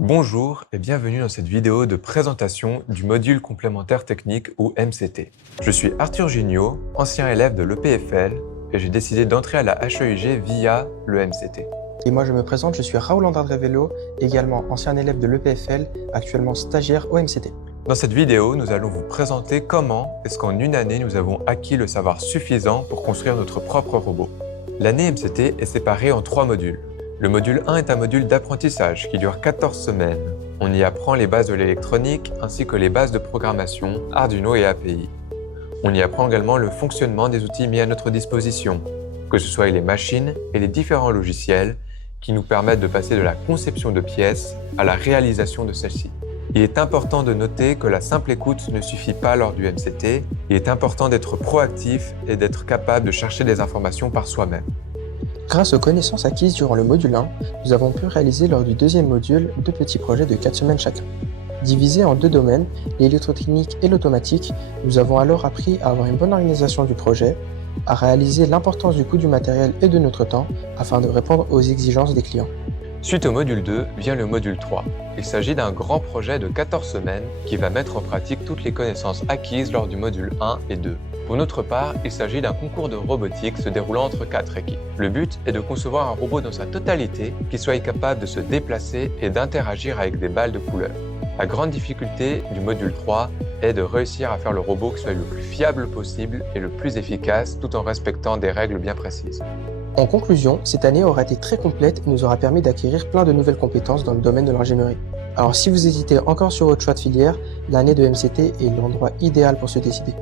Bonjour et bienvenue dans cette vidéo de présentation du module complémentaire technique ou MCT. Je suis Arthur Gignot, ancien élève de l'EPFL et j'ai décidé d'entrer à la HEIG via le MCT. Et moi je me présente, je suis Raoul Andradrevelo, également ancien élève de l'EPFL, actuellement stagiaire au MCT. Dans cette vidéo, nous allons vous présenter comment est-ce qu'en une année nous avons acquis le savoir suffisant pour construire notre propre robot. L'année MCT est séparée en 3 modules. Le module 1 est un module d'apprentissage qui dure 14 semaines. On y apprend les bases de l'électronique ainsi que les bases de programmation, Arduino et API. On y apprend également le fonctionnement des outils mis à notre disposition, que ce soit les machines et les différents logiciels qui nous permettent de passer de la conception de pièces à la réalisation de celles-ci. Il est important de noter que la simple écoute ne suffit pas lors du MCT. Il est important d'être proactif et d'être capable de chercher des informations par soi-même. Grâce aux connaissances acquises durant le module 1, nous avons pu réaliser lors du deuxième module 2 petits projets de 4 semaines chacun. Divisés en 2 domaines, l'électrotechnique et l'automatique, nous avons alors appris à avoir une bonne organisation du projet, à réaliser l'importance du coût du matériel et de notre temps afin de répondre aux exigences des clients. Suite au module 2 vient le module 3. Il s'agit d'un grand projet de 14 semaines qui va mettre en pratique toutes les connaissances acquises lors du module 1 et 2. Pour notre part, il s'agit d'un concours de robotique se déroulant entre 4 équipes. Le but est de concevoir un robot dans sa totalité qui soit capable de se déplacer et d'interagir avec des balles de couleur. La grande difficulté du module 3 est de réussir à faire le robot qui soit le plus fiable possible et le plus efficace tout en respectant des règles bien précises. En conclusion, cette année aura été très complète et nous aura permis d'acquérir plein de nouvelles compétences dans le domaine de l'ingénierie. Alors si vous hésitez encore sur votre choix de filière, l'année de MCT est l'endroit idéal pour se décider.